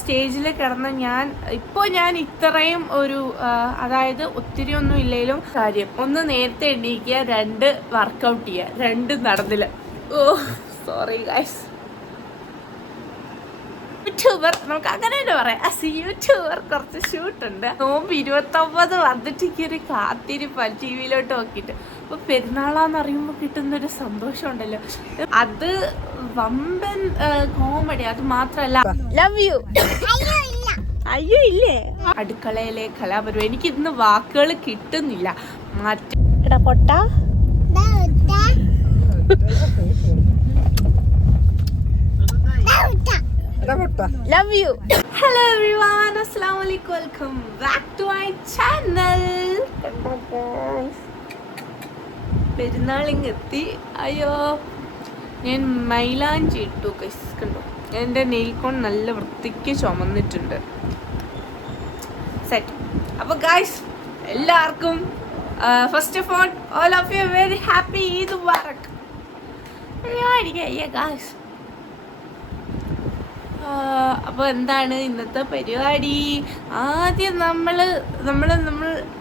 സ്റ്റേജിൽ കിടന്ന് ഞാൻ ഇത്രയും ഒരു അതായത് ഒത്തിരി ഒന്നും ഇല്ലെങ്കിലും കാര്യം ഒന്ന് നേരത്തെ എണീക്കുക, 2 വർക്കൗട്ട് ചെയ്യുക, 2 നടന്നില്ല. ഓ സോറി ഗൈസ്. യൂട്യൂബർ, നമുക്ക് അങ്ങനെ തന്നെ പറയാം. യൂട്യൂബർ കുറച്ച് ഷൂട്ടുണ്ട്. നോമ്പ് 29 വന്നിട്ടേക്ക് ഒരു കാത്തിരിപ്പാ ടി വിയിലോട്ട് നോക്കിയിട്ട്. അപ്പൊ പെരുന്നാളാന്ന് അറിയുമ്പോൾ കിട്ടുന്നൊരു സന്തോഷം ഉണ്ടല്ലോ, അത് വമ്പൻ കോമഡി. അത് മാത്രല്ല, ലവ് യു അയ്യോ ഇല്ലേ, അടുക്കളയിലെ കലാപരം. എനിക്ക് ഇന്ന് വാക്കുകൾ കിട്ടുന്നില്ല. മറ്റേ പൊട്ട love you. Hello everyone, assalamu alaikum, welcome back to my channel. പെരുന്നാളിങ് എത്തി. അയ്യോ, ഞാൻ മൈലാഞ്ചി ഇട്ടു ഗൈസ്, കണ്ടോ? എൻ്റെ നെയിൽ കോൺ നല്ല വൃത്തിക്ക് ചുമന്നിട്ടുണ്ട്. സെറ്റ്. അപ്പോൾ ഗൈസ്, എല്ലാവർക്കും first of all of you very happy Eid Mubarak. അയ്യോ ഗൈസ്, അപ്പോൾ എന്താണ് ഇന്നത്തെ പരിപാടി? ആദ്യം നമ്മൾ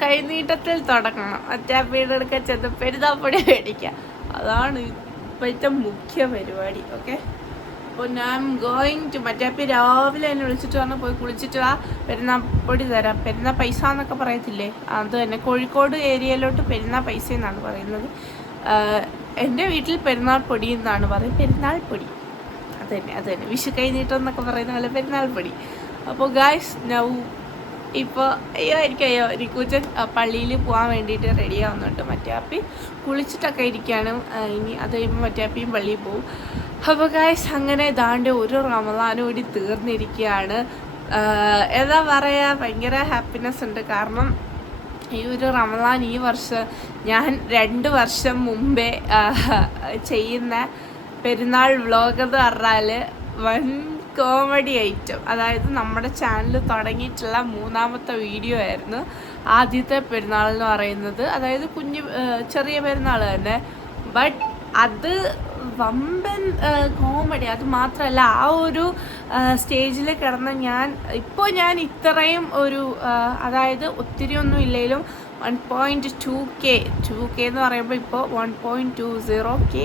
കൈനീട്ടത്തിൽ തുടങ്ങണം. മറ്റാപ്പീടെടുക്കാൻ ചെന്ന് പെരുന്നാപ്പൊടി മേടിക്കുക. അതാണ് ഇപ്പോഴത്തെ മുഖ്യ പരിപാടി. ഓക്കെ, അപ്പോൾ ഞാൻ ഗോയിങ് ടു മറ്റാപ്പി രാവിലെ എന്നെ വിളിച്ചിട്ട് പറഞ്ഞ് പോയി കുളിച്ചിട്ട് ആ പെരുന്നാപ്പൊടി തരാം. പെരുന്നാ പൈസ എന്നൊക്കെ പറയത്തില്ലേ, അത് തന്നെ. കോഴിക്കോട് ഏരിയയിലോട്ട് പെരുന്നാ പൈസ എന്നാണ് പറയുന്നത്. എൻ്റെ വീട്ടിൽ പെരുന്നാൾ പൊടി എന്നാണ് പറയുന്നത്. പെരുന്നാൾ പൊടി അത് തന്നെ വിഷു കൈനീട്ടം എന്നൊക്കെ പറയുന്ന പോലെ പെരുന്നാൾ പൊടി. അപ്പോൾ ഗായ്സ്, ഇപ്പോൾ അയ്യോ നിക്കൂച്ചൻ പള്ളിയിൽ പോകാൻ വേണ്ടിയിട്ട് റെഡി ആവുന്നുണ്ട്. മറ്റാപ്പി കുളിച്ചിട്ടൊക്കെ ഇരിക്കുകയാണ്. ഇനി അത് കഴിയുമ്പോൾ മറ്റാപ്പിയും പള്ളിയിൽ പോകും. അപ്പോൾ ഗായ്സ്, അങ്ങനെ ദാണ്ട് ഒരു റമദാനും കൂടി തീർന്നിരിക്കുകയാണ്. എന്താ പറയുക, ഭയങ്കര ഹാപ്പിനെസ് ഉണ്ട്. കാരണം ഈ ഒരു റമദാൻ ഈ വർഷം ഞാൻ 2 വർഷം മുമ്പേ ചെയ്യുന്ന പെരുന്നാൾ വ്ളോഗ് എന്ന് പറഞ്ഞാൽ വൻ കോമഡി ഐറ്റം. അതായത് നമ്മുടെ ചാനൽ തുടങ്ങിയിട്ടുള്ള 3ാമത്തെ വീഡിയോ ആയിരുന്നു ആദ്യത്തെ പെരുന്നാൾ എന്ന് പറയുന്നത്. അതായത് ചെറിയ പെരുന്നാൾ തന്നെ. ബട്ട് അത് വമ്പൻ കോമഡി. അത് മാത്രമല്ല, ആ ഒരു സ്റ്റേജിൽ കിടന്ന് ഞാൻ ഇത്രയും ഒരു അതായത് ഒത്തിരി ഒന്നും ഇല്ലെങ്കിലും 1.2K എന്ന് പറയുമ്പോൾ ഇപ്പോൾ 1.20K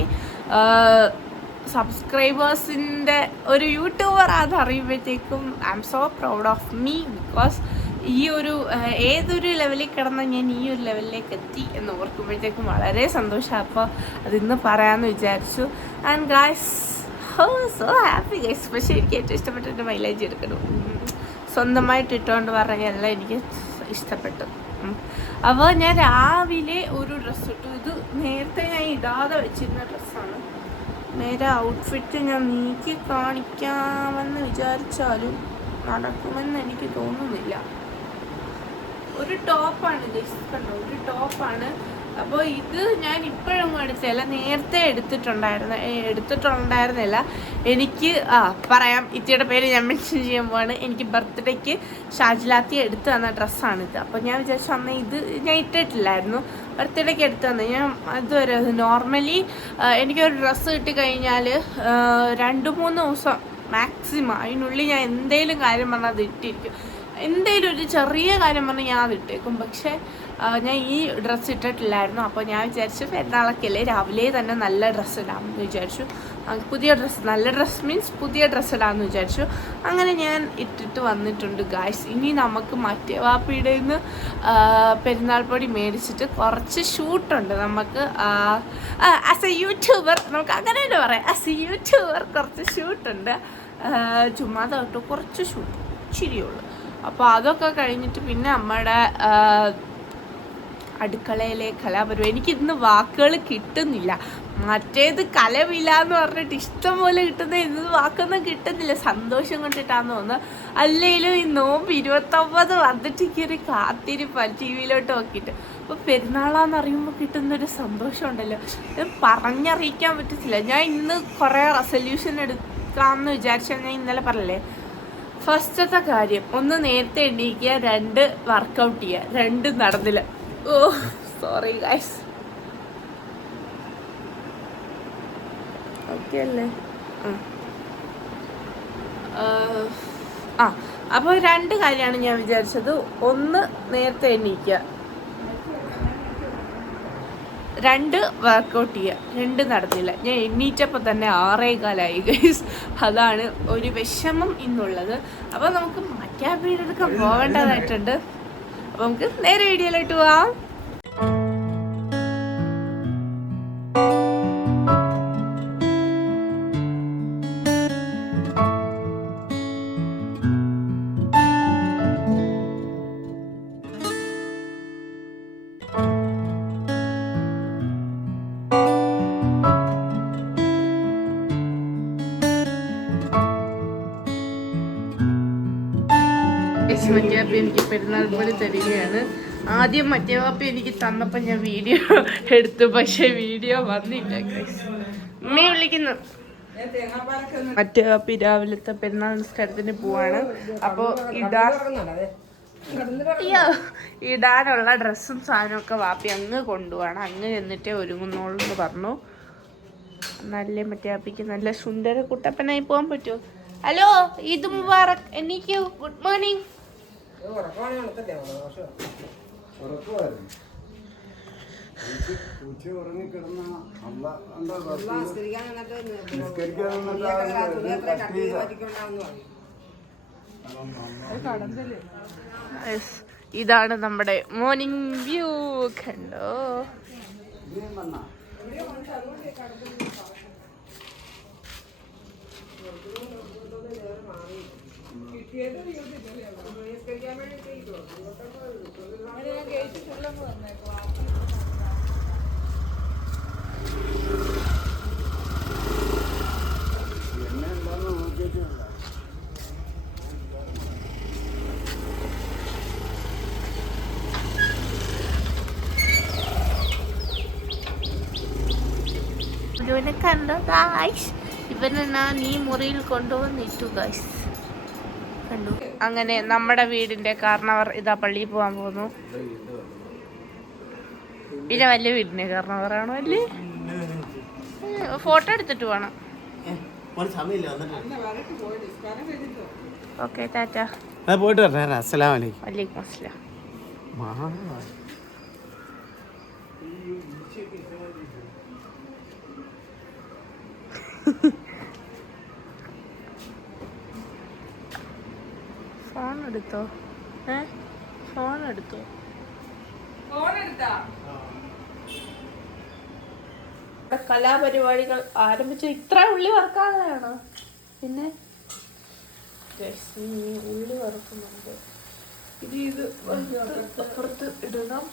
സബ്സ്ക്രൈബേഴ്സിൻ്റെ ഒരു യൂട്യൂബർ അത് അറിയുമ്പോഴത്തേക്കും I am so proud of me. Because ഈ ഒരു ഏതൊരു ലെവലിൽ കിടന്ന ഞാൻ ഈ ഒരു ലെവലിലേക്ക് എത്തി എന്ന് ഓർക്കുമ്പോഴത്തേക്കും വളരെ സന്തോഷമാണ്. അപ്പോൾ അതിന്ന് പറയാമെന്ന് വിചാരിച്ചു. And guys, so happy guys. പക്ഷേ എനിക്ക് ഏറ്റവും ഇഷ്ടപ്പെട്ട എൻ്റെ മൈലേജ് എടുക്കണം. സ്വന്തമായിട്ട് ഇട്ടുകൊണ്ട് പറഞ്ഞല്ല, എനിക്ക് ഇഷ്ടപ്പെട്ടു. അപ്പോൾ ഞാൻ രാവിലെ ഒരു ഡ്രസ്സ് ഇട്ടു. ഇത് നേരത്തെ ഞാൻ ഇടാതെ വെച്ചിരുന്ന ഡ്രസ്സാണ്. നേരെ ഔട്ട്ഫിറ്റ് ഞാൻ നീക്കി കാണിക്കാമെന്ന് വിചാരിച്ചാലും നടക്കുമെന്ന് എനിക്ക് തോന്നുന്നില്ല. ഒരു ടോപ്പാണ് ഗൈസ്, കണ്ടോ? ഒരു ടോപ്പാണ്. അപ്പോൾ ഇത് ഞാൻ ഇപ്പോഴൊന്നും എടുത്തല്ല, നേരത്തെ എടുത്തിട്ടുണ്ടായിരുന്നില്ല. എനിക്ക് പറയാം, ഇത്തിയുടെ പേര് ഞാൻ മെൻഷൻ ചെയ്യാൻ പോവാണ്. എനിക്ക് ബർത്ത്ഡേക്ക് ഷാജിലാത്തി എടുത്തു തന്ന ഡ്രസ്സാണിത്. അപ്പോൾ ഞാൻ വിചാരിച്ചു അന്ന് ഇത് ഞാൻ ഇട്ടിട്ടില്ലായിരുന്നു. ബർത്ത്ഡേക്ക് എടുത്തു തന്നെ ഞാൻ ഇതുവരെ നോർമലി എനിക്കൊരു ഡ്രസ്സ് കിട്ടിക്കഴിഞ്ഞാൽ 2-3 ദിവസം മാക്സിമം അതിനുള്ളിൽ ഞാൻ എന്തെങ്കിലും കാര്യം പറഞ്ഞാൽ അത് ഇട്ടിരിക്കും. എന്തെങ്കിലും ഒരു ചെറിയ കാര്യം പറഞ്ഞാൽ ഞാൻ അത് ഇട്ടേക്കും. പക്ഷേ ഞാൻ ഈ ഡ്രസ്സ് ഇട്ടിട്ടില്ലായിരുന്നു. അപ്പോൾ ഞാൻ വിചാരിച്ചു പെരുന്നാളൊക്കെ അല്ലേ, രാവിലെ തന്നെ നല്ല ഡ്രസ്സ് ഇടാമെന്ന് വിചാരിച്ചു. പുതിയ ഡ്രസ്സ്, നല്ല ഡ്രസ്സ് മീൻസ് പുതിയ ഡ്രസ്സ് ഇടാമെന്ന് വിചാരിച്ചു. അങ്ങനെ ഞാൻ ഇട്ടിട്ട് വന്നിട്ടുണ്ട് ഗായ്സ്. ഇനി നമുക്ക് മറ്റേ വാപ്പിയുടെ നിന്ന് പെരുന്നാൾ പൊടി മേടിച്ചിട്ട് കുറച്ച് ഷൂട്ടുണ്ട് നമുക്ക്. ആസ് എ യൂട്യൂബർ, നമുക്ക് അങ്ങനെ തന്നെ പറയാം. ആസ് എ യൂട്യൂബർ കുറച്ച് ഷൂട്ടുണ്ട്. ചുമ്മാ തൊട്ട് കുറച്ച് ഷൂട്ട് ഇച്ചിരിയുള്ളൂ. അപ്പോൾ അതൊക്കെ കഴിഞ്ഞിട്ട് പിന്നെ നമ്മുടെ അടുക്കളയിലെ കലാപരം. എനിക്ക് ഇന്ന് വാക്കുകൾ കിട്ടുന്നില്ല. മറ്റേത് കലമില്ല എന്ന് പറഞ്ഞിട്ട് ഇഷ്ടം പോലെ കിട്ടുന്ന ഇന്ന് വാക്കൊന്നും കിട്ടുന്നില്ല. സന്തോഷം കൊണ്ടിട്ടാന്ന് തോന്നുന്നത്. അല്ലെങ്കിലും ഈ നോമ്പ് 29 വന്നിട്ടേക്ക് ഒരു കാത്തിരിപ്പാ ടി വിയിലോട്ട് നോക്കിയിട്ട്. അപ്പോൾ പെരുന്നാളാന്ന് അറിയുമ്പോൾ കിട്ടുന്നൊരു സന്തോഷം ഉണ്ടല്ലോ, പറഞ്ഞറിയിക്കാൻ പറ്റത്തില്ല. ഞാൻ ഇന്ന് കുറേ റെസൊല്യൂഷൻ എടുക്കാമെന്ന് വിചാരിച്ചാൽ ഞാൻ ഇന്നലെ പറഞ്ഞില്ലേ, ഫസ്റ്റത്തെ കാര്യം ഒന്ന് നേരത്തെ എണീക്കുക, 2 വർക്കൗട്ട് ചെയ്യുക, 2 നടന്നില്ല. ഓ സോറി ഗൈസ്. ഓക്കെ അല്ലേ? അപ്പോൾ 2 കാര്യമാണ് ഞാൻ വിചാരിച്ചത്. ഒന്ന്, നേരത്തെ എണീക്കുക, 2 വർക്കൗട്ട് ചെയ്യുക. 2 നടന്നില്ല. ഞാൻ എണ്ണീറ്റപ്പോൾ തന്നെ 6:15 ഗൈസ്. അതാണ് ഒരു വിഷമം ഇന്നുള്ളത്. അപ്പോൾ നമുക്ക് മറ്റേ വീടെടുക്കാൻ പോകേണ്ടതായിട്ടുണ്ട്. അപ്പോൾ നമുക്ക് നേരെ വീഡിയോയിലോട്ട് പോവാം. മറ്റേവാപ്പി എനിക്ക് പെരുന്നാൾ പോലെ തരികയാണ്. ആദ്യം മറ്റേവാപ്പി എനിക്ക് തന്നപ്പോൾ ഞാൻ വീഡിയോ എടുത്തു, പക്ഷെ വീഡിയോ വന്നില്ല. അമ്മയെ വിളിക്കുന്നു. മറ്റേവാപ്പി രാവിലത്തെ പെരുന്നാൾ നിസ്കാരത്തിന് പോവാണ്. അപ്പോൾ ഇടാനുള്ള ഡ്രസ്സും സാധനമൊക്കെ വാപ്പി അങ്ങ് കൊണ്ടുപോകണം. അങ്ങ് ചെന്നിട്ടേ ഒരുങ്ങുന്നോളൂ എന്ന് പറഞ്ഞു. നല്ല മറ്റേവാപ്പിക്ക് നല്ല സുന്ദര കുട്ടപ്പനായി പോകാൻ പറ്റുമോ? ഹലോ, ഈദ് മുബാറക്. എനിക്ക് ഗുഡ് മോർണിംഗ്. ഇതാണ് നമ്മുടെ മോർണിംഗ് വ്യൂ. കണ്ടോ? ഇവനെ കണ്ടോ ഗായ്സ്? ഇവനെ ഞാൻ ഈ മുറിയിൽ കൊണ്ടുവന്നിട്ടു ഗായ്സ്. കണ്ടു. അങ്ങനെ നമ്മുടെ വീടിന്റെ കാരണവർ ഇതാ പള്ളിയിൽ പോകാൻ പോകുന്നു. പിന്നെ വലിയ വീടിന്റെ കാരണവറാണോ അല്ലേ? ഫോട്ടോ എടുത്തിട്ട് വേണം. ഓക്കെ, ടാറ്റാ. പോയിട്ട് വരാം. അസ്സലാമു വലൈക്കും അസ്സലാം. ഫോൺ എടുത്തോ? ഫോൺ എടുത്തോ? കലാപരിപാടികൾ ആരംഭിച്ചു. ഇത്ര ഉള്ളി വറുക്കാതെയാണോ? പിന്നെ ഉള്ളി വറുക്കുന്നുണ്ട്. ഇത് അപ്പുറത്ത് ഇടണം.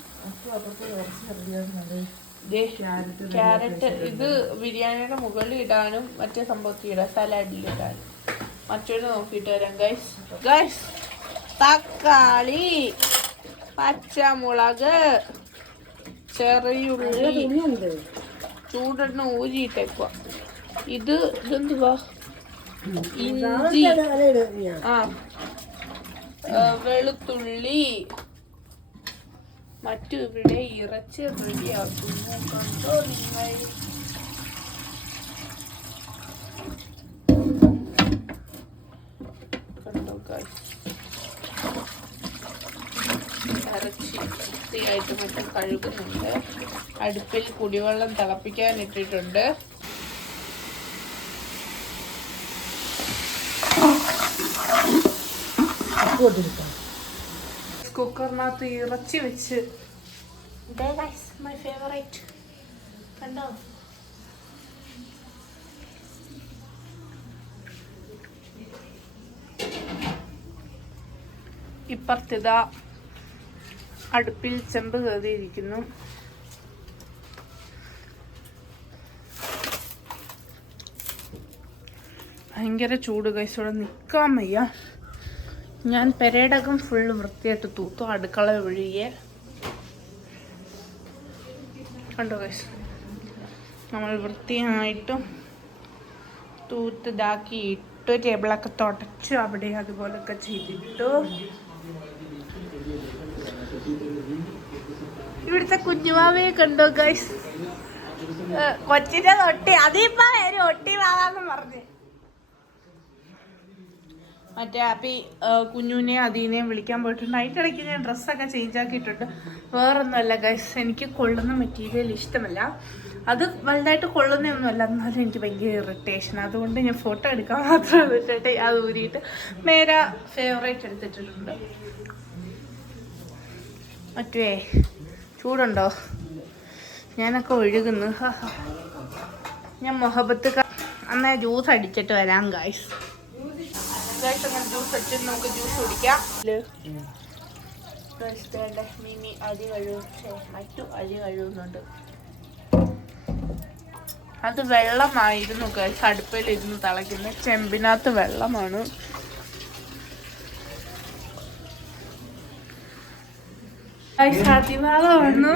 ക്യാരറ്റ് ഇത് ബിരിയാണിയുടെ മുകളിൽ ഇടാനും മറ്റേ സംഭവത്തിൽ ഇടാം, സലാഡിൽ ഇടാനും. മറ്റൊരു നോക്കിയിട്ട് വരാം ഗൈസ്. ഗൈസ്, തക്കാളി, പച്ചമുളക്, ചെറിയുള്ളി, ചൂടെണ്ണ ഊരിയിട്ടേക്കുക. ഇതെന്തുവാ? ഇഞ്ചി, വെളുത്തുള്ളി, മറ്റു ഇവിടെ ഇറച്ചി റെഡിയാക്കുന്നു. കണ്ടോ നിങ്ങൾ? ഇറച്ചി വൃത്തിയായിട്ട് മറ്റും കഴുകുന്നുണ്ട്. അടുപ്പിൽ കുടിവെള്ളം തിളപ്പിക്കാൻ ഇട്ടിട്ടുണ്ട്. കുക്കറിനകത്ത് ഇറച്ചി വെച്ച് മൈ ഫേവറേറ്റ്. കണ്ടോ? ഇപ്പുറത്തിതാ അടുപ്പിൽ ചെമ്പ് കയറിയിരിക്കുന്നു. ഭയങ്കര ചൂട് കൈസോടെ നിൽക്കാൻ വയ്യ. ഞാൻ പെരേടകം ഫുള്ള് വൃത്തിയായിട്ട് തൂത്തു, അടുക്കള ഒഴികെ. കണ്ടോ കൈസ്? നമ്മൾ വൃത്തിയായിട്ടും തൂത്തിതാക്കി ഇട്ടു. ടേബിളൊക്കെ തുടച്ചു അവിടെ അതുപോലൊക്കെ ചെയ്തിട്ടു. ഇവിടുത്തെ കുഞ്ഞുമാവയെ കണ്ടോ ഗൈസ്? കൊച്ചിന്റെ തൊട്ടി അതിപ്പോ ഒട്ടി വാവാന്ന് പറഞ്ഞു. മറ്റേ ആപ്പി കുഞ്ഞുവിനെയും അതീനെയും വിളിക്കാൻ പോയിട്ടുണ്ട്. അതിൻ്റെ ഇടയ്ക്ക് ഞാൻ ഡ്രസ്സൊക്കെ ചേഞ്ച് ആക്കിയിട്ടുണ്ട്. വേറൊന്നുമല്ല ഗൈസ്, എനിക്ക് കൊള്ളുന്ന മെറ്റീരിയൽ ഇഷ്ടമല്ല. അത് വലുതായിട്ട് കൊള്ളുന്നൊന്നുമല്ല, എന്നാലും എനിക്ക് ഭയങ്കര ഇറിറ്റേഷൻ. അതുകൊണ്ട് ഞാൻ ഫോട്ടോ എടുക്കാൻ മാത്രം എടുത്തിട്ട് അത് ഊരിയിട്ട് മേരെ ഫേവറേറ്റ് എടുത്തിട്ടുണ്ട്. മറ്റേ ചൂടുണ്ടോ? ഞാനൊക്കെ ഒഴുകുന്നു. ഞാൻ മൊഹബത്ത് അന്നേ ജ്യൂസ് അടിച്ചിട്ട് വരാം ഗൈസ്. അങ്ങനെ ജ്യൂസ് അടിച്ചിട്ട് നമുക്ക് ജ്യൂസ് കുടിക്കാം. മീമി അരി മറ്റു അരി കഴുകുന്നുണ്ട്. അത് വെള്ളമായിരുന്നു ഗൈസ്, അടുപ്പിൽ ഇരുന്ന് തിളയ്ക്കുന്ന ചെമ്പിനകത്ത് വെള്ളമാണ്. അതിവാള വന്നു.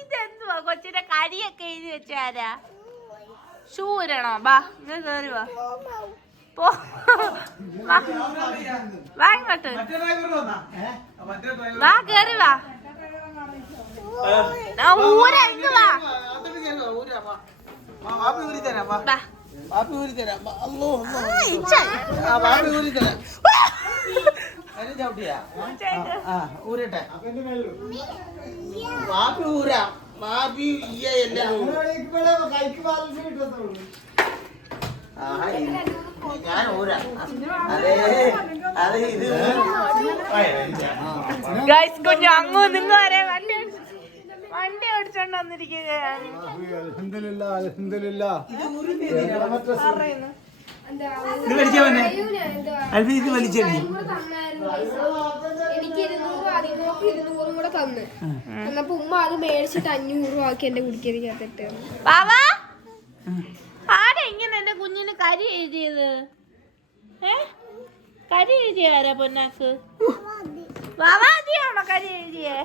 ഇതെന്തുവാ കൊച്ചിന്റെ കരിയൊക്കെ എഴുതി വെച്ചാരാ? ഷൂ ഇരണോ? ബാ ഇങ്ങ് കേറി വാ. പോ വാ ഇങ്ങോട്ട് വാ, കേറി വാ. ഊരാ ഇങ്ങ് വാ. കുഞ്ഞു അങ്ങോ നിങ്ങൾ വരെ വണ്ടി ഓടിച്ചോണ്ട് വന്നിരിക്കുകയാണ്. എനിക്ക് 200 കൂടെ തന്നു. എന്നപ്പോ ഉമ്മ അത് മേടിച്ചിട്ട് 500 ആക്കി എന്റെ കുടിക്കരിക്കകത്തിട്ട്. ആരാ ഇങ്ങനെ എന്റെ കുഞ്ഞിന് കരി എഴുതിയത്? കരി എഴുതിയാരാ പൊന്നാക്ക്? വാവാജിയാണോ കരി എഴുതിയേ?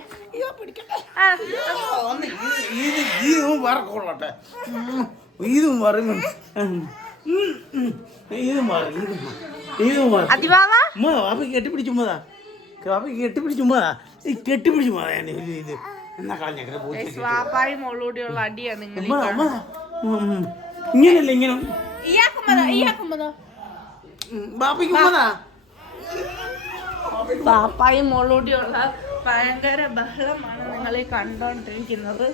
വാപ്പായും മോളൂടിയുള്ള അടിയാ നിങ്ങൾ. ഇങ്ങനല്ല ഇങ്ങനെ പാപ്പായും മോളൂടിയുള്ള ഭയങ്കര ബഹളമാണ് നിങ്ങൾ കണ്ടോണ്ടിരിക്കുന്നത്.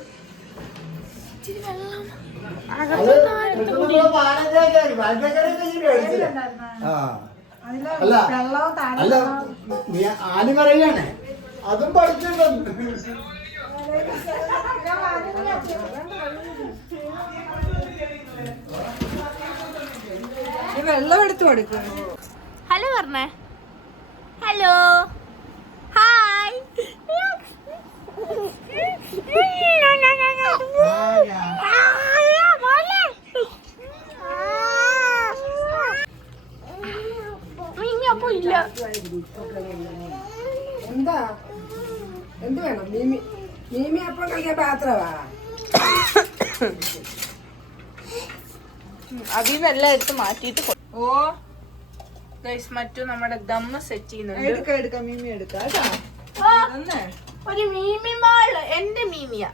ആദ്യം പറയാണ് അതും പഠിച്ചിട്ടുണ്ട്. വെള്ളം എടുത്തു കൊടുക്കും. ഹലോ പറഞ്ഞേ. Hello hi. അപ്പൊ ഇല്ല. എന്താ എന്ത് വേണം? മീമി അപ്പം കഴിക്കാൻ പാത്രമാ. അതിന്നെല്ലാം എടുത്ത് മാറ്റിയിട്ട് ഓ ഗൈസ് മറ്റു നമ്മുടെ ദമ്മ സെറ്റ് ചെയ്യുന്നുണ്ട്. മീമി എടുക്കാം. ഒരു മീമി മാള് എന്റെ മീമിയ.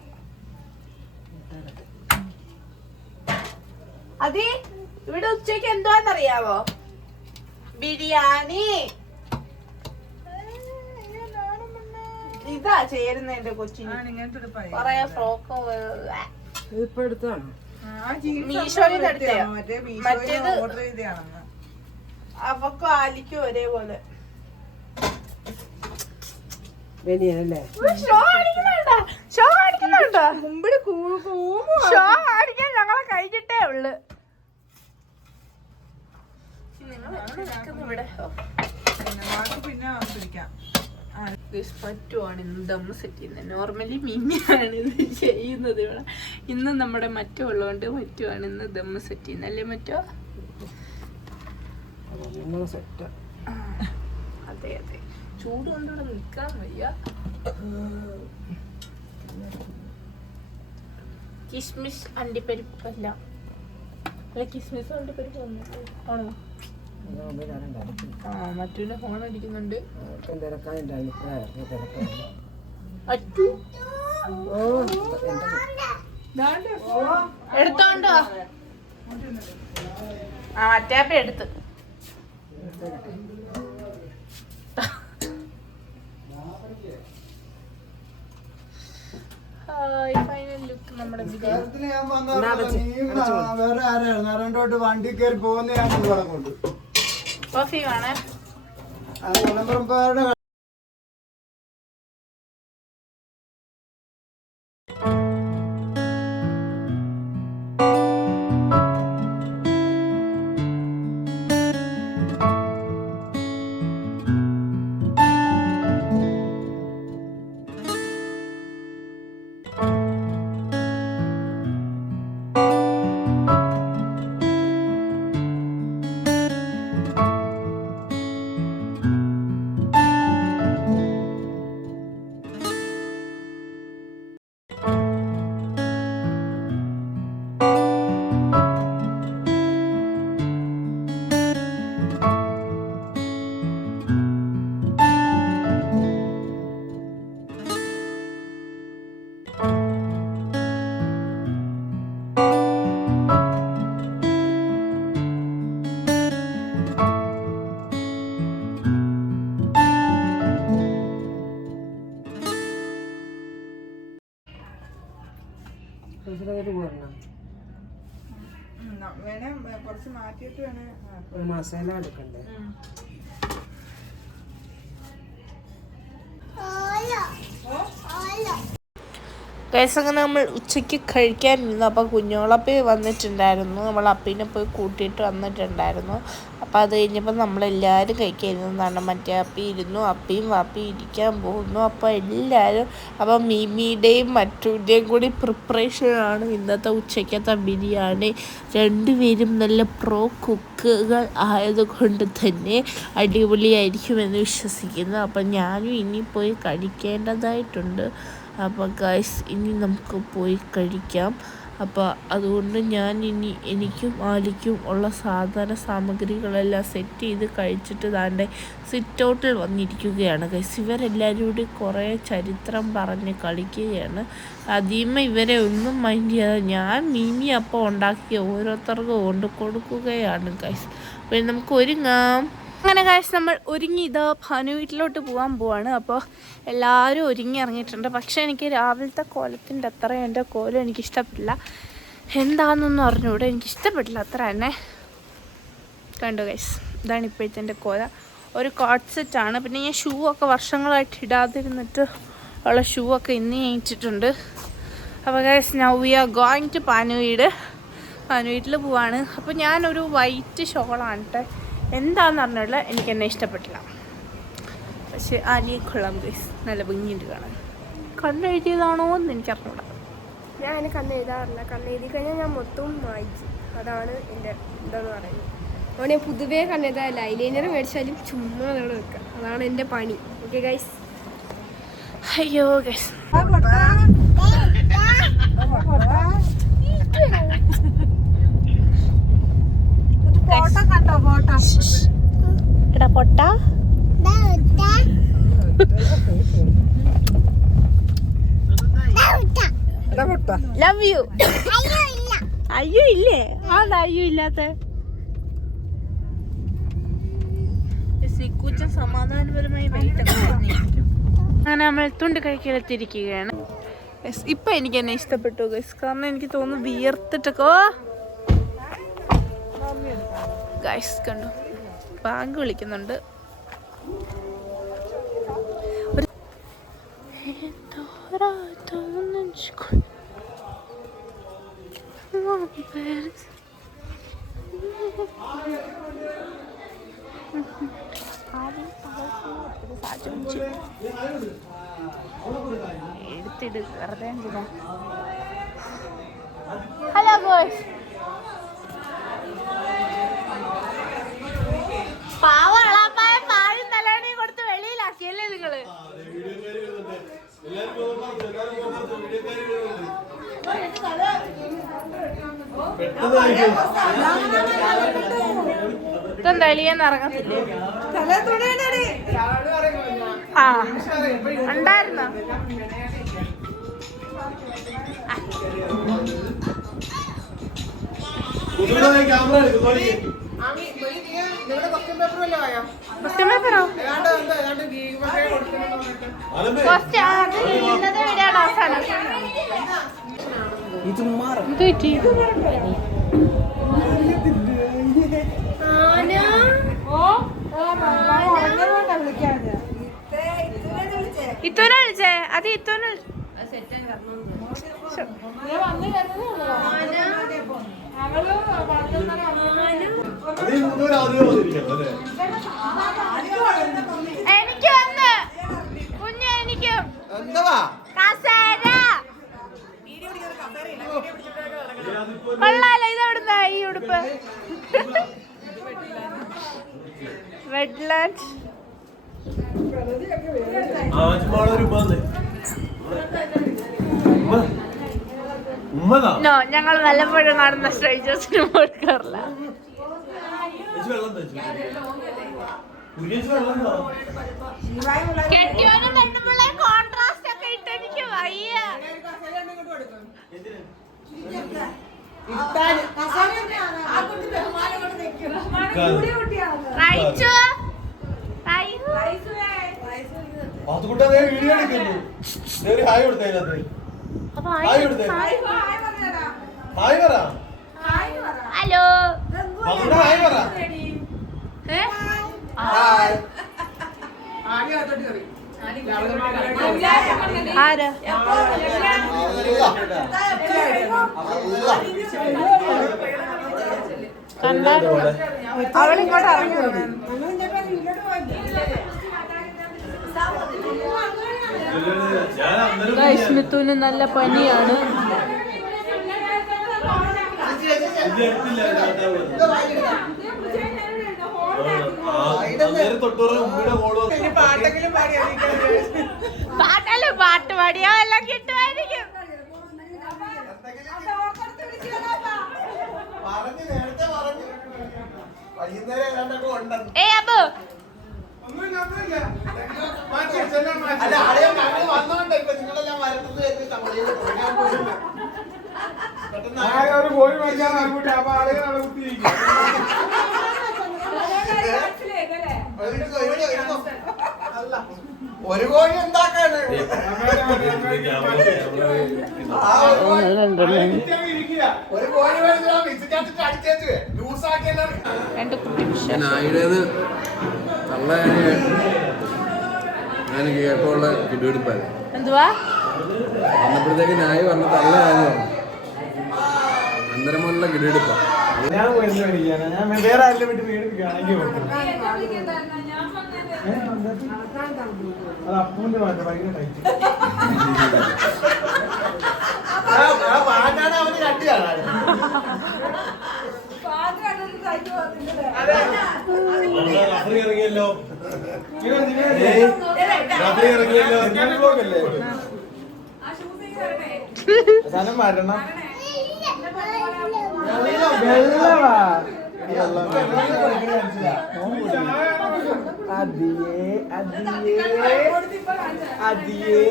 അത് ഇവിടെ ഉച്ചക്ക് എന്തുവാന്നറിയാവോ? ബിരിയാണി. ഇതാ ചേരുന്ന എന്റെ കൊച്ചിന്. കൊറേ ഫ്രോക്ക് മീഷോയിന്ന് എടുത്തയാ. മറ്റേത് അവക്കും ആലിക്കും ഒരേപോലെ. ഷോ അടിക്കാൻ ഞങ്ങളെ കഴിഞ്ഞിട്ടേ ഉള്ളു. പറ്റുവാണ് ഇന്ന് ദമ്മ് സെറ്റ് ചെയ്യുന്നത്. നോർമലി മീമിയാണ് ഇത് ചെയ്യുന്നത് ഇവിടെ. ഇന്ന് നമ്മുടെ മറ്റു ഉള്ളതുകൊണ്ട് മറ്റുവാണ് ഇന്ന് ദമ്മ് സെറ്റ് ചെയ്യുന്നത്. അല്ലേ മറ്റോ? അതെ അതെ, ചൂട് കൊണ്ടിവിടെ നിൽക്കാൻ വയ്യ. കിസ്മിസ് അണ്ടിപ്പരിപ്പല്ല, കിസ്മിസ് അണ്ടിപ്പരിപ്പ് ആണോ? ആ മറ്റൊരു ഫോൺ അടിക്കുന്നുണ്ട്. എടുത്തോണ്ടോ? ആ മറ്റാപ്പ എടുത്ത് ഫൈനൽ ലുക്ക് നമ്മുടെ കാര്യത്തിന് ഞാൻ വന്നതാണ്. നീ വേറെ ആരായിരുന്നു രണ്ടോട്ട് വണ്ടി കയറി പോകുന്നതാണെന്ന് പറഞ്ഞുകൊണ്ട് കോഫി വേണേ വിളംബരംകാരുടെ കുറച്ച് മാറ്റിയിട്ട് വേണേ മസാല എടുക്കണ്ടേ? അങ്ങനെ നമ്മൾ ഉച്ചയ്ക്ക് കഴിക്കാനിരുന്നു. അപ്പോൾ കുഞ്ഞോളപ്പി വന്നിട്ടുണ്ടായിരുന്നു. നമ്മൾ അപ്പീനെ പോയി കൂട്ടിയിട്ട് വന്നിട്ടുണ്ടായിരുന്നു. അപ്പോൾ അത് കഴിഞ്ഞപ്പോൾ നമ്മളെല്ലാവരും കഴിക്കാനിരുന്നതാണ്. മറ്റേ അപ്പി ഇരുന്നു, അപ്പിയും വാപ്പിയും ഇരിക്കാൻ പോകുന്നു. അപ്പോൾ എല്ലാവരും അപ്പോൾ മിമിയുടെയും മറ്റുടെയും കൂടി പ്രിപ്പറേഷനാണ് ഇന്നത്തെ ഉച്ചയ്ക്കത്തെ ബിരിയാണി. രണ്ടുപേരും നല്ല പ്രോ കുക്കുകൾ ആയതുകൊണ്ട് തന്നെ അടിപൊളിയായിരിക്കുമെന്ന് വിശ്വസിക്കുന്നു. അപ്പം ഞാനും ഇനി പോയി കഴിക്കേണ്ടതായിട്ടുണ്ട്. അപ്പോൾ ഗൈസ് ഇനി നമുക്ക് പോയി കഴിക്കാം. അപ്പോൾ അതുകൊണ്ട് ഞാൻ ഇനി എനിക്കും ആലിക്കും ഉള്ള സാധന സാമഗ്രികളെല്ലാം സെറ്റ് ചെയ്ത് കഴിച്ചിട്ട് താണ്ടെ സിറ്റ് ഔട്ടിൽ വന്നിരിക്കുകയാണ് ഗൈസ്. ഇവരെല്ലാവരും കൂടി കുറേ ചരിത്രം പറഞ്ഞ് കളിക്കുകയാണ്. ആദ്യമേ ഇവരെ ഒന്നും മൈൻഡ് ചെയ്യാതെ ഞാൻ മിമി അപ്പം ഉണ്ടാക്കി ഓരോരുത്തർക്കും കൊണ്ട് കൊടുക്കുകയാണ് ഗൈസ്. അപ്പോൾ നമുക്ക് ഒരുങ്ങാം. അങ്ങനെ ഗൈസ് നമ്മൾ ഒരുങ്ങി ഇതാ ഭാനു വീട്ടിലോട്ട് പോവാണ്. അപ്പോൾ എല്ലാവരും ഒരുങ്ങി ഇറങ്ങിയിട്ടുണ്ട്. പക്ഷേ എനിക്ക് രാവിലത്തെ കോലത്തിൻ്റെ അത്ര എൻ്റെ കോലം എനിക്കിഷ്ടപ്പെട്ടില്ല. എന്താണെന്നൊന്നും അറിഞ്ഞൂടെ, എനിക്കിഷ്ടപ്പെട്ടില്ല അത്ര തന്നെ. കണ്ടു ഗൈസ്, ഇതാണ് ഇപ്പോഴത്തെ എൻ്റെ കോല. ഒരു കോട്ട് സെറ്റാണ്. പിന്നെ ഞാൻ ഷൂ ഒക്കെ വർഷങ്ങളായിട്ട് ഇടാതിരുന്നിട്ട് ഉള്ള ഷൂ ഒക്കെ ഇന്ന് ഞാൻ ഇട്ടിട്ടുണ്ട്. അപ്പോൾ guys now we are going to Bhanu വീട്ടിൽ പോവാണ്. അപ്പോൾ ഞാനൊരു വൈറ്റ് ഷോളാണ് കേട്ടോ. എന്താണെന്ന് അറിഞ്ഞില്ല, എനിക്ക് എന്നെ ഇഷ്ടപ്പെട്ടില്ല. പക്ഷെ ആലിയെ കൊള്ളാം ഗൈസ്, നല്ല ഭംഗിയുണ്ട് കാണാൻ. കണ്ണെഴുതിയതാണോ എന്ന് എനിക്കറിഞ്ഞൂടാ. ഞാൻ അതിന് കണ്ണെഴുതാറില്ല. കണ്ണെഴുതി കഴിഞ്ഞാൽ ഞാൻ മൊത്തവും വായിച്ചു. അതാണ് എൻ്റെ എന്താന്ന് പറയുന്നത്. അതുകൊണ്ട് ഞാൻ പൊതുവേ കണ്ണെഴുതാറില്ല. ഐലൈനർ മേടിച്ചാലും ചുമ്മാ അതോടെ വെക്കുക. അതാണ് എൻ്റെ പണി. Okay guys. അയ്യോ ഗൈസ്, എടാ പൊട്ട ലവ് യു. അയ്യോ ഇല്ലേ? അതാ അയ്യോ ഇല്ലാത്ത സിക്കൂച്ചൻ സമാധാനപരമായി അങ്ങനെ നമ്മൾ തുണ്ട് കഴിക്കലെത്തിയിരിക്കുകയാണ്. ഇപ്പം എനിക്ക് എന്നെ ഇഷ്ടപ്പെട്ടു ഗൈസ്. കാരണം എനിക്ക് തോന്നുന്നു വിയർത്തിട്ടൊക്കെ ഗൈസ് കണ്ടു ബാങ്ക് വിളിക്കുന്നുണ്ട്. എടുത്തിട് വെറുതെ ഹലോ ബോയ്സ്. പാവളാപ്പായ പാഴും തലേണയും കൊടുത്ത് വെളിയിലാക്കിയല്ലേ നിങ്ങള്? ഇതെന്താ എളിയെന്ന് ഇറങ്ങത്തില്ലേ? ആ ഉണ്ടായിരുന്നോ? ക്വസ്റ്റ്യൻ പേപ്പറോ? അവസാനം എന്ത് പറ്റി? ഇത്തോനെ വിളിച്ചേ? അത് ഇത്തോനെ എനിക്ക് വന്ന് കുഞ്ഞ് എനിക്ക് കസേര കൊള്ളാലോ. ഇതെവിടുന്നാ ഈ ഉടുപ്പ്? വെഡ്ലാൻഡ്. നോ, ഞങ്ങൾ വല്ലപ്പോഴും കാണുന്ന സ്ട്രേഞ്ചേഴ്സിന് കൊടുക്കാറില്ല. കെട്ടിയോനും പെണ്ണുപിള്ളയും കോൺട്രാസ്റ്റ് ഒക്കെ ഇട്ട് എനിക്ക് വയ്യ. റൈച്ചു ഹലോ. ആരാ? അവളിങ്ങോട്ട് ഇറങ്ങി. സ്മിത്തുവിന് നല്ല പനിയാണ്. പാട്ടല്ലോ, പാട്ട് പാടിയാ എല്ലാം കിട്ടുമായിരിക്കും. ഏ അബു ഒരു കോഴി എന്താക്കാണ്? ഒരു കോഴി നായുടേത് നല്ല ഞാൻ കേട്ടുള്ള കിടുപിടിപ്പായി. എന്തുവാ വന്നപ്പോഴത്തേക്ക് നായ പറഞ്ഞ തള്ളയാന്ന് പറഞ്ഞു. അന്നേരം മുതലുള്ള കിടുപിടിപ്പാ. ഞാൻ വേറെ ആരെങ്കിലും വീട്ടിൽ മേടിപ്പിക്കുകയാണെങ്കിൽ അത് അപ്പൂന്റെ പാട്ട് ഭയങ്കര ടൈറ്റ്. പാട്ടാണ് അവന് കട്ടിയാണ്. ഇറങ്ങിയല്ലോ സാധനം മരണം വെള്ളവാ അതിയേ അതിയേ അതിയേ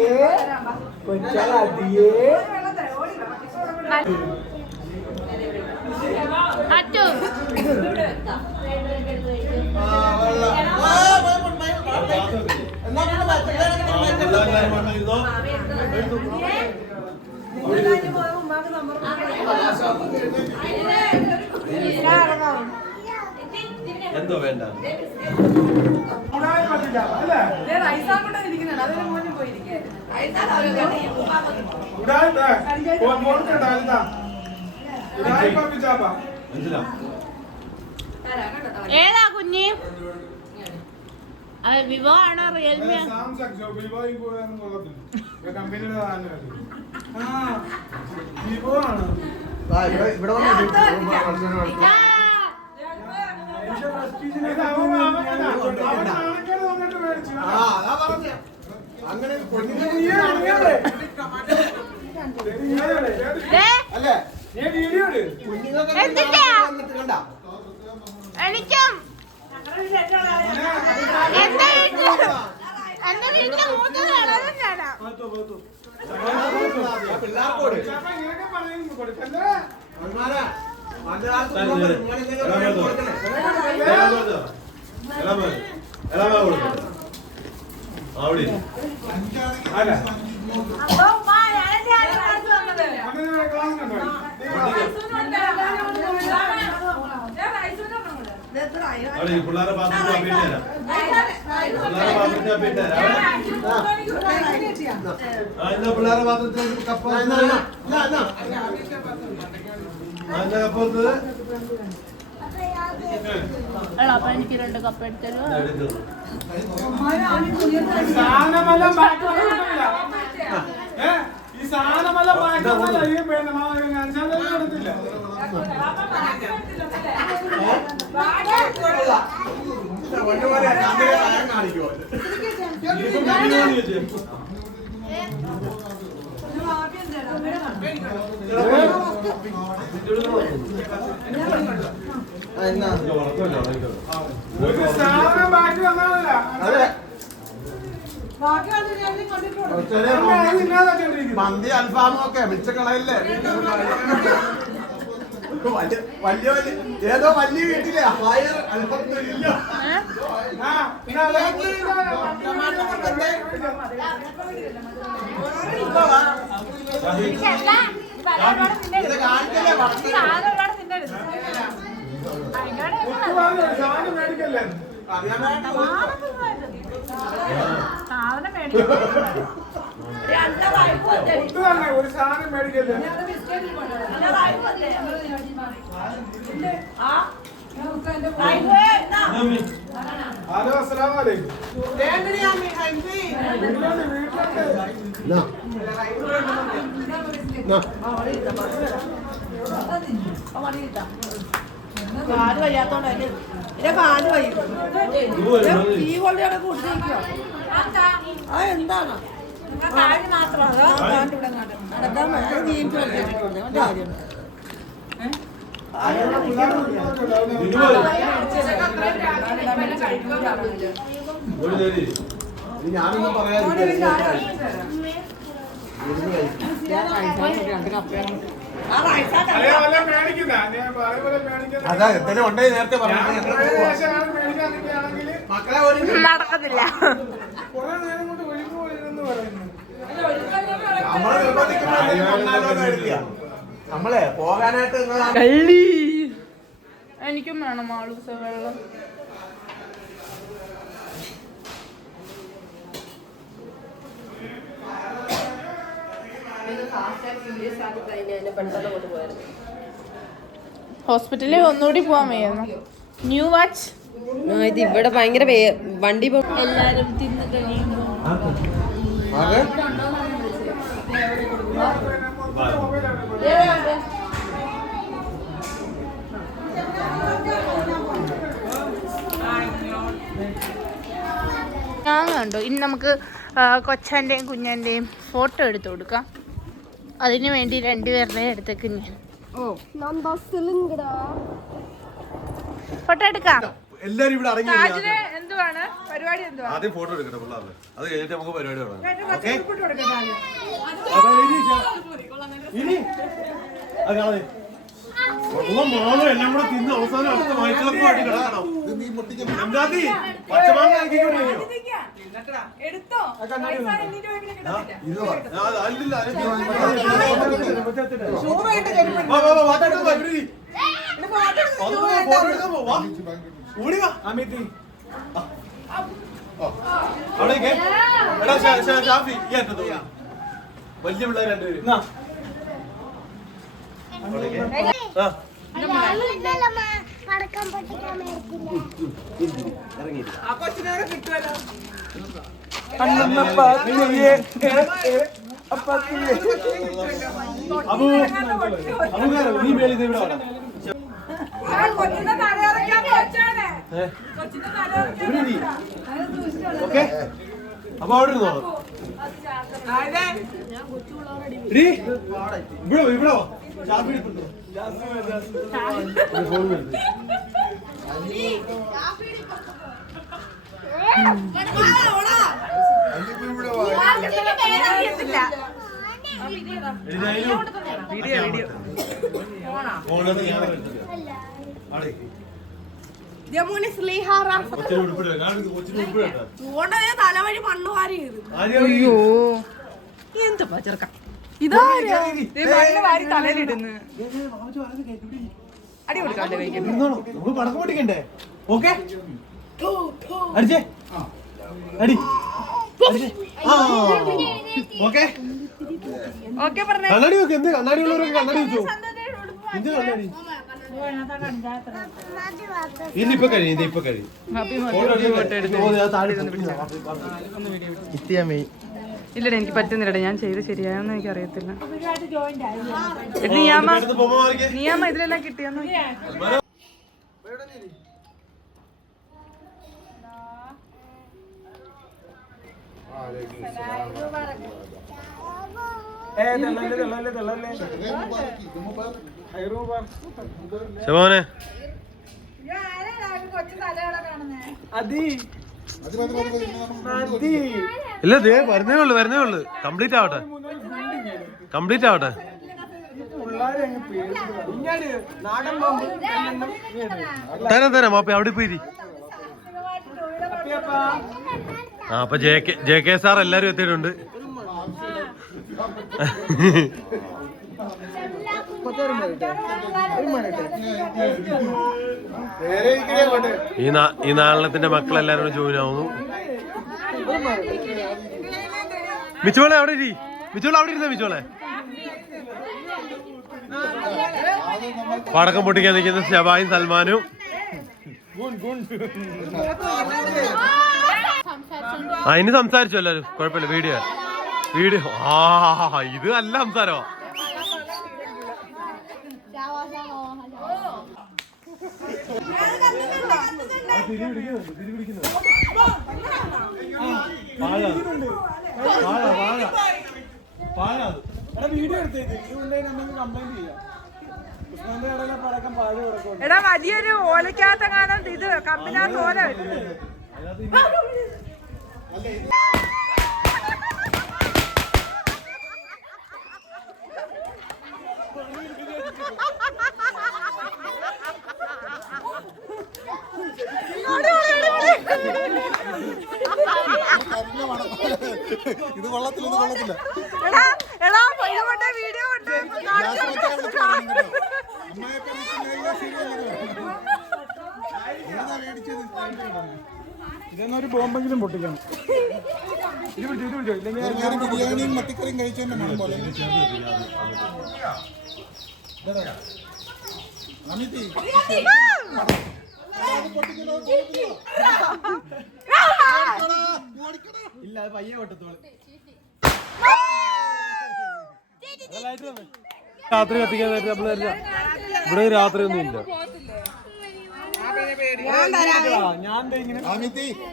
കൊച്ചാൽ അതിയേ അച്ചു എന്തോ വേണ്ട ഏതാ കുഞ്ഞ്? വിവോ ആണോ റിയൽമി? വിവോ ആണ്. ഇവിടെ അങ്ങനെ എനിക്കും എന്റെ വീട്ടിലെ മൂത്തതാണ് ഞാനാ. പിള്ളേരെ പാത്രത്തിൽ പിള്ളേരെ പാത്രത്തിലേക്ക് കപ്പ അതിന്റെ കപ്പത്ത് അപ്പൊ എനിക്ക് 2 കപ്പ് എടുത്തല്ലോ. ഈ സാധനമെല്ലാം എടുത്തില്ല. ഒരു സാധനം ബാക്കി വന്നതല്ല. മന്തി അൽഫാമും ഒക്കെ മിച്ചക്കളയില്ലേ? വലിയ ഏതോ വലിയ വീട്ടിലെ അൽഫാമില്ല. മേടിക്കല്ലേ ഒരു സാധനം മേടിക്കല്ലേ? ഹലോ അസ്സലാമു അലൈക്കും. കാല് വയ്യാത്തോണ്ട് കാല് വയ്യും. ഈ കൊള്ളിയുടെ കുടിച്ചിരിക്കോ? ആ എന്താണ് മാത്രം നടക്കാൻ ജീവിച്ചു കാര്യം. ഞാനൊന്നും പറയാ അതാ എന്തെങ്കിലും ഉണ്ടെങ്കിൽ നേരത്തെ നടക്കത്തില്ല. നമ്മളെ പോകാനായിട്ട് എനിക്കും വേണം ആളൂസ വെള്ളം. ഹോസ്പിറ്റലിൽ ഒന്നുകൂടി പോവാൻ വയ്യായിരുന്നു. ന്യൂ വാച്ച് ഇത് ഇവിടെ ഭയങ്കര വണ്ടി എല്ലാരും തിന്നു കഴിയുമ്പോ ഞാൻ കണ്ടു. ഇനി നമുക്ക് കൊച്ചാൻ്റെയും കുഞ്ഞാൻ്റെയും ഫോട്ടോ എടുത്തു കൊടുക്കാം. അതിനു വേണ്ടി 2 പേരുടെയും അടുത്തേക്ക് ഫോട്ടോ എടുക്കാം. എല്ലാരും ഇവിടെ അടങ്ങി എന്തുവാണ് പരിപാടി? എന്തുവാ ആദ്യം ഫോട്ടോ എടുക്കട്ടെ പിള്ളേരുടെ, അത് കഴിഞ്ഞിട്ട് നമുക്ക് പരിപാടി തുടങ്ങാം. എല്ലാം കൂടെ തിന്ന് അവസാനം അടുത്ത വായിച്ചവർക്കുമായിട്ട് കിടക്കണം. വലിയ പിള്ളേർ 2 പേര് നീ മേളി ഇവിടെ ഓക്കെ. അപ്പൊ അവിടെ ഇരുന്നോ? ഇവിടെ ഇവിടെ വീഡിയോ ഫോണിനകത്ത് ക്യാമറ വെച്ചിട്ട്. ആടെ. ജമുനി സ്ലീഹാറ കൊച്ചിന് ഉടുപ്പിട. കൊച്ചിന് ഉടുപ്പിട. ചൂണ്ടേ തലവഴി മണ്ണ് വാരി അയ്യോ എന്താ ചെറുക്ക ഇതാരാ വാരി തലയിലിടുന്നു അടി കൊടുക്കാതെ കഴിക്കുന്നു നിന്നോളൂ. നമ്മള് പടക്കം പൊട്ടിക്കണ്ടേ? ഓക്കേ? അടിച്ചേ. അടി. അടിച്ചേ. ആ. ഓക്കേ? ഓക്കെ പറഞ്ഞേ കണ്ണാടി വെക്ക്. എന്ത് കണ്ണാടി ഉള്ളവരൊക്കെ കണ്ണാടി വെച്ചോ. എന്ത് കണ്ണാടി? ഇതിപ്പോ കഴിയും. ഇതിപ്പോ കഴിയും. ഇല്ലടാ എനിക്ക് പറ്റുന്നില്ലടാ ഞാൻ ചെയ്ത് ശരിയായെന്ന് എനിക്ക് അറിയത്തില്ല നീയാമ്മ ഇതിലെല്ലാം കിട്ടിയെന്ന് ശബാനെ ഇല്ല ദേ വരുന്നേ ഉള്ളു കംപ്ലീറ്റ് ആവട്ടെ തരാം മാപ്പ അവിടെ പോയി. ആ അപ്പൊ ജെ കെ സാർ എല്ലാരും എത്തിയിട്ടുണ്ട്. ഈ നാളത്തിന്റെ മക്കളെല്ലാരും ജോയിൻ ആവുന്നു. മിച്ചോളെ അവിടെ ഇരി. മിച്ചോളെ അവിടെ ഇരുന്ന മിച്ചോളെ. പടക്കം പൊട്ടിക്കാൻ നിൽക്കുന്ന ഷബായും സൽമാനും. ഇനി സംസാരിച്ചു എല്ലാരും. കുഴപ്പമില്ല. വീഡിയോ ഇത് നല്ല സംസാരോ. എടാ വലിയൊരു ഓലക്കകത്ത കാണാൻ ഇത് കമ്പിനകത്ത് ഓല ഇത് കൊള്ളത്തില്ല. വീഡിയോ ഇതൊന്നൊരു ബോംബെങ്കിലും പൊട്ടിക്കണം. ബിരിയാണിയും മത്തിക്കറിയും കഴിച്ചതിന്റെ മണം പോലെ. ഇല്ല അത് പയ്യെ പൊട്ടത്തോളൂ. രാത്രി കത്തിക്കാൻ ഇവിടെ രാത്രി ഒന്നും ഇല്ല.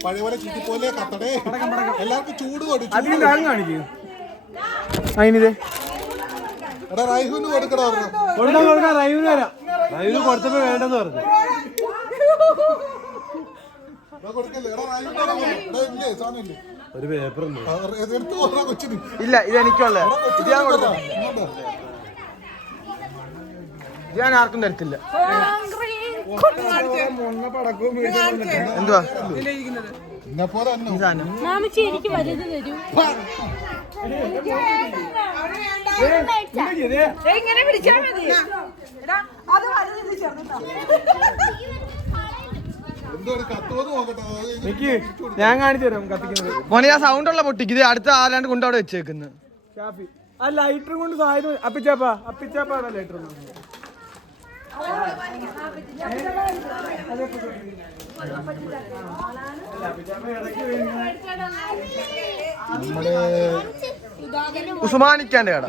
പഴയപോലെ ചീറ്റിപ്പോലെ കത്തടേ. എല്ലാവർക്കും ചൂട് കൊടുക്കും. അതിനിതേ എടാ റൈഹുന് കൊടുക്കടാ. കൊടുക്കാം. റൈവിന് വരാം. റൈവിന് കൊടുത്തപ്പോ വേണ്ടെന്ന് പറഞ്ഞു. ഒരു പേപ്പർ ഇല്ല ഇത് എനിക്കുള്ള ഞാൻ ആർക്കും തരത്തില്ല. എന്തുവാ എനിക്ക് വലുത് തരൂ. ഇങ്ങനെ പിടിച്ചാൽ മതി. അത് വലുത് ചേർന്നിട്ടാ ഞാൻ കാണിച്ചു തരാം കത്തിക്കുന്നത്. മോനെ ആ സൗണ്ട് ഉള്ള പൊട്ടിക്ക്. ഇത് അടുത്ത ആരാണ്ട് കൊണ്ട് അവിടെ വെച്ചേക്കുന്നു. ആ ലൈറ്ററും കൊണ്ട് സഹായം. അപ്പിച്ചാപ്പാ ലൈറ്റർ. നമ്മുടെ ഉസ്മാനിക്കാന്റെ കട.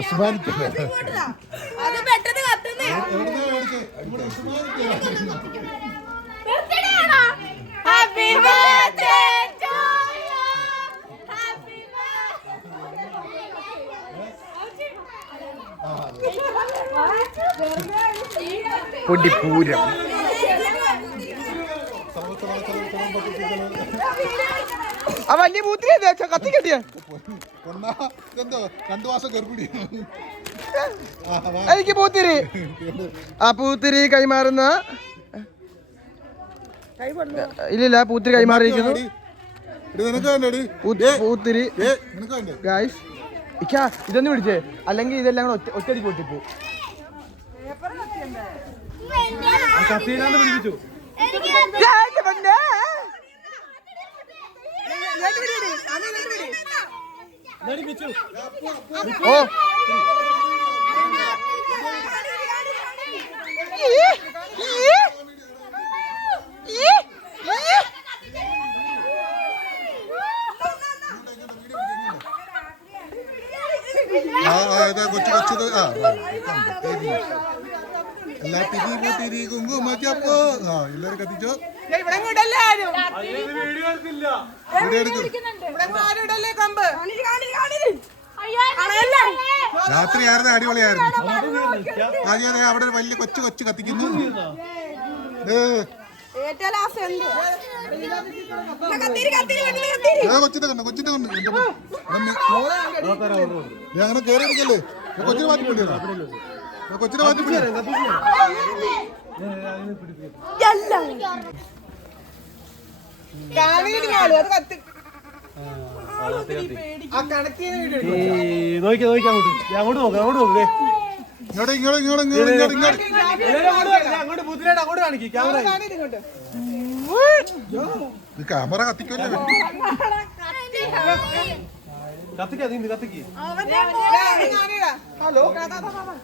Happy birthday to you. Happy birthday. പൊടിപ്പൂരം. ആ വലിയ മൂത്തിരി കത്തി കെട്ടിയ ഇതെന്തോ 2 മാസം ഗർഭിണി. എനിക്ക് പൂത്തിരി. ആ പൂത്തിരി കൈമാറുന്ന ഇല്ലില്ല, പൂത്തിരി കൈമാറിയിരിക്കുന്നു. പൂത്തിരി ഗായ്സ്. ഇതൊന്നും പിടിച്ചേ, അല്ലെങ്കിൽ ഇതെല്ലാം കൂടെ ഒറ്റയടിക്ക് പൊട്ടിപ്പോ. ഓ കൊച്ചു കൊച്ചു എല്ലാ തിരി കുങ്കുമച്ചപ്പോ എല്ലാരും കത്തിച്ചോ. രാത്രി ആയിരുന്നു, അടിപൊളിയായിരുന്നു. അതെ അതെ, അവിടെ ഒരു വലിയ കൊച്ചു കൊച്ചു കത്തിക്കുന്നു. കൊച്ചിന്റെ കണ്ടു, കൊച്ചിന്റെ കണ്ടു. അങ്ങനെ കയറി എടുക്കല്ലേ, കൊച്ചിനെ മാറ്റി പിടിക്കോ, കൊച്ചിനെ മാറ്റി പിടിക്കോ. നോക്കി നോക്കി അങ്ങോട്ട് നോക്ക്, അങ്ങോട്ട് നോക്ക്. ക്യാമറ കത്തിക്കല്ലേ, കത്തിക്ക്.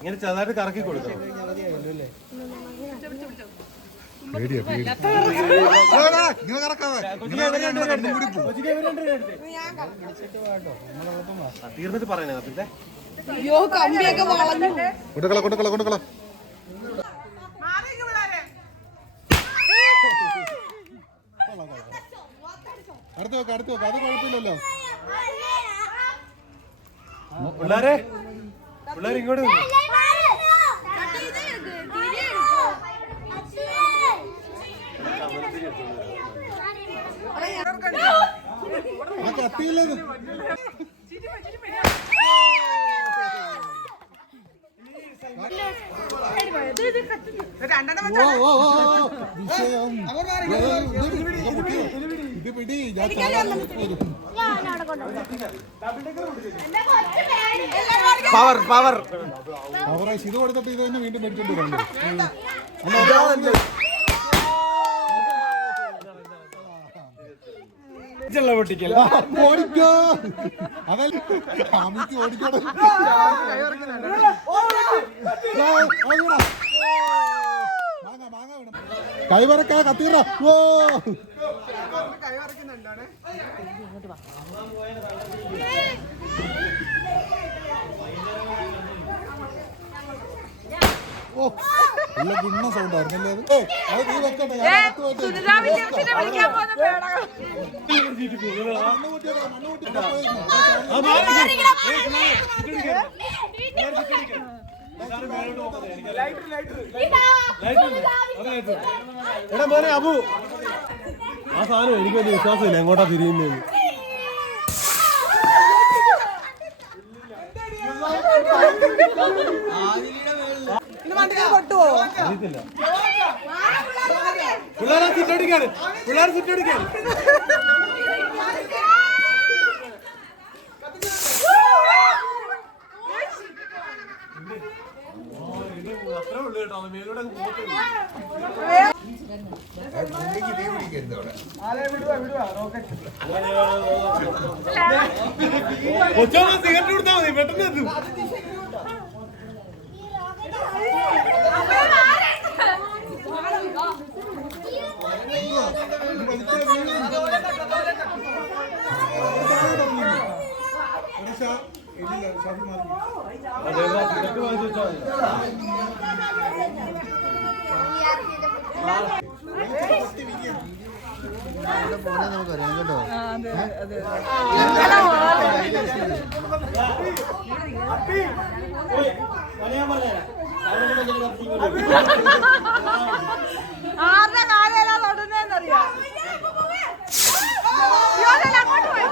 ഇങ്ങനെ ചെറുതായിട്ട് കറക്കി കൊടുക്കണം. പേടിയാ പേടി. ഇങ്ങനെ കറക്കാതെ തീർന്നിട്ട് പറയണേ. കൊണ്ടുക്കള കൊണ്ടുക്കള കൊണ്ടുക്കള. അടുത്ത് വെക്ക, അടുത്ത് വെക്ക, അത് കുഴപ്പമില്ലല്ലോ. പിള്ളേരെ ഇങ്ങോട്ട് കത്തിയില്ലത്. ഇത് പിടി, പവർ പവർ പവറായി ഇത് കൊടുത്തിട്ട് ഇത് തന്നെ വീണ്ടും മേടിച്ചോണ്ട് വരണ്ടേ. പൊട്ടിക്കൽ ഓടിക്കോ, അതല്ല അമിക്ക് ഓടിക്കോടെ. കൈവറക്കാ കത്തീറ. ഓ ഓ നല്ല ഗുണ സൗണ്ട് ആയിരുന്നല്ലേ അത്. അത് നീ വെക്കട്ടെ, എടാ മോനെ അബു, ആ സാധനം എനിക്ക് വലിയ വിശ്വാസമില്ല എങ്ങോട്ടാ തിരിയുന്നതെന്ന്. പിള്ളേരെ സിറ്റടിക്കാണ്, പിള്ളേരെ സിറ്റടിക്കാണ്. അത്രേ ഉള്ളു കേട്ടോ, മേലൂടെ കൊച്ചോ സിഗരറ്റ് കൊടുത്താൽ മതി, പെട്ടെന്ന് എത്തും. നമുക്കറിയാം കേട്ടോ. ആരുടെ കാലയിലാ തൊടുന്നേന്നറിയാം. അങ്ങോട്ട് പോയി.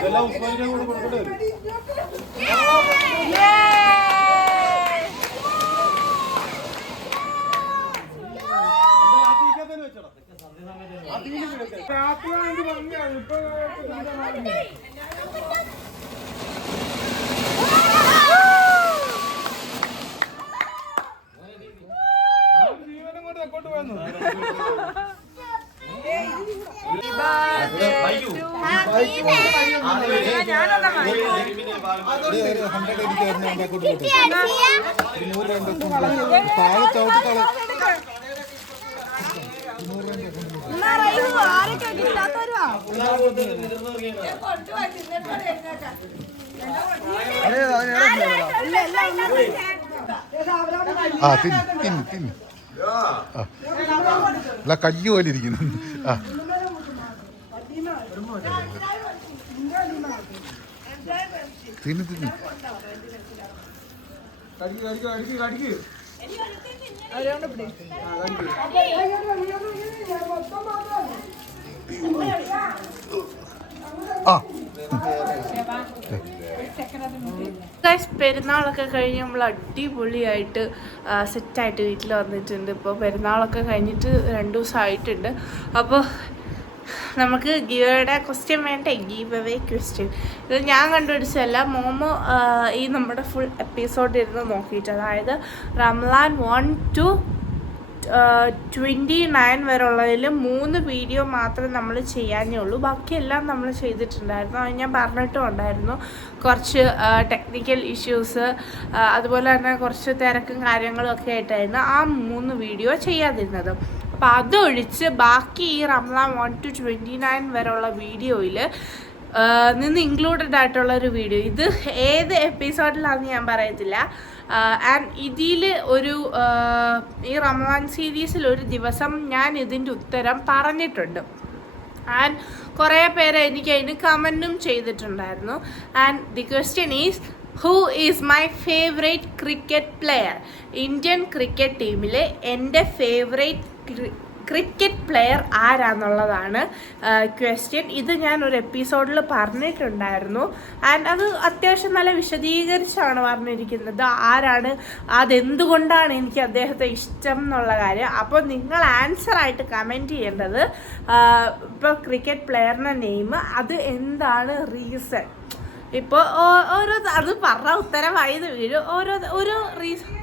ഇതെല്ലാം ഉസ്മാനിക്കാൻ കൂടെ കൊടുക്കേണ്ടി വരും. ആ തിന്ന് തിന്ന് അല്ല കയ്യ് പോലെ ഇരിക്കുന്നു. ആ തിന്ന് തിന്ന് ആ പെരുന്നാളൊക്കെ കഴിഞ്ഞ് നമ്മൾ അടിപൊളിയായിട്ട് സെറ്റായിട്ട് വീട്ടിൽ വന്നിട്ടുണ്ട്. ഇപ്പോൾ പെരുന്നാളൊക്കെ കഴിഞ്ഞിട്ട് 2 ദിവസമായിട്ടുണ്ട്. അപ്പോൾ നമുക്ക് ഗീവയുടെ ക്വസ്റ്റ്യൻ വേണ്ടേ? Give away question. ഇത് ഞാൻ കണ്ടുപിടിച്ചതല്ല, മോമോ ഈ നമ്മുടെ ഫുൾ എപ്പിസോഡ് ഇരുന്ന് നോക്കിയിട്ട്, അതായത് റംലാൻ 1 to 29 വരെ ഉള്ളതിൽ 3 വീഡിയോ മാത്രമേ നമ്മൾ ചെയ്യാനേ ഉള്ളൂ. ബാക്കിയെല്ലാം നമ്മൾ ചെയ്തിട്ടുണ്ടായിരുന്നു. അത് ഞാൻ പറഞ്ഞിട്ടും ഉണ്ടായിരുന്നു. കുറച്ച് ടെക്നിക്കൽ ഇഷ്യൂസ്, അതുപോലെ തന്നെ കുറച്ച് തിരക്കും കാര്യങ്ങളും ഒക്കെ ആയിട്ടായിരുന്നു ആ 3 വീഡിയോ ചെയ്യാതിരുന്നത്. അപ്പോൾ അതൊഴിച്ച് ബാക്കി ഈ റംലാൻ 1 to 29 വരെയുള്ള വീഡിയോയിൽ നിന്ന് ഇൻക്ലൂഡഡ് ആയിട്ടുള്ള ഒരു വീഡിയോ, ഇത് ഏത് എപ്പിസോഡിലാണെന്ന് ഞാൻ പറയത്തില്ല. ആൻഡ് ഇതിൽ ഒരു ഈ റമദാൻ സീരീസിൽ ഒരു ദിവസം ഞാൻ ഇതിൻ്റെ ഉത്തരം പറഞ്ഞിട്ടുണ്ട്. ആൻഡ് കുറേ പേര് എനിക്ക് അതിന് കമൻറ്റും ചെയ്തിട്ടുണ്ടായിരുന്നു. And the question is, who is my favourite cricket player? Indian cricket ടീമിലെ എൻ്റെ ഫേവറേറ്റ് ക്രിക്കറ്റ് പ്ലെയർ ആരാന്നുള്ളതാണ് ക്വസ്റ്റ്യൻ. ഇത് ഞാൻ ഒരു എപ്പിസോഡിൽ പറഞ്ഞിട്ടുണ്ടായിരുന്നു. ആൻഡ് അത് അത്യാവശ്യം നല്ല വിശദീകരിച്ചാണ് പറഞ്ഞിരിക്കുന്നത്, ആരാണ്, അതെന്തുകൊണ്ടാണ് എനിക്ക് അദ്ദേഹത്തെ ഇഷ്ടം എന്നുള്ള കാര്യം. അപ്പോൾ നിങ്ങൾ ആൻസറായിട്ട് കമൻറ്റ് ചെയ്യേണ്ടത് ഇപ്പോൾ ക്രിക്കറ്റ് പ്ലെയറിൻ്റെ നെയിം, അത് എന്താണ് റീസൺ. ഇപ്പോൾ ഓരോ അത് പറഞ്ഞ ഉത്തരവായത് വീഴും. ഓരോ റീസൺ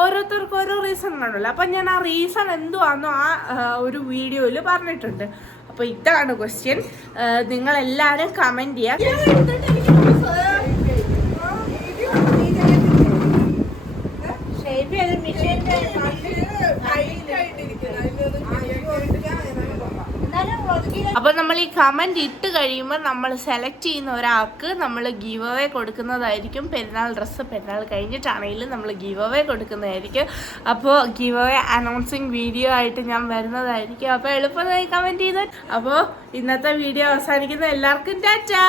ഓരോരുത്തർക്കും ഓരോ റീസൺ കാണുമല്ലോ. അപ്പം ഞാൻ ആ റീസൺ എന്തുവാണെന്നോ ആ ഒരു വീഡിയോയിൽ പറഞ്ഞിട്ടുണ്ട്. അപ്പോൾ ഇതാണ് ക്വസ്റ്റ്യൻ. നിങ്ങളെല്ലാവരും കമൻറ്റ് ചെയ്യാം. അപ്പോൾ നമ്മൾ ഈ കമൻറ്റ് ഇട്ട് കഴിയുമ്പോൾ നമ്മൾ സെലക്ട് ചെയ്യുന്ന ഒരാൾക്ക് നമ്മൾ ഗീവ് അവേ കൊടുക്കുന്നതായിരിക്കും. പെരുന്നാൾ ഡ്രസ്സ് പെരുന്നാൾ കഴിഞ്ഞിട്ടാണെങ്കിലും നമ്മൾ ഗീവ് അവേ കൊടുക്കുന്നതായിരിക്കും. അപ്പോൾ ഗീവ് അവേ അനൗൺസിങ് വീഡിയോ ആയിട്ട് ഞാൻ വരുന്നതായിരിക്കും. അപ്പോൾ എളുപ്പമായി കമൻറ്റ് ചെയ്ത്. അപ്പോൾ ഇന്നത്തെ വീഡിയോ അവസാനിക്കുന്ന എല്ലാവർക്കും ടാറ്റാ.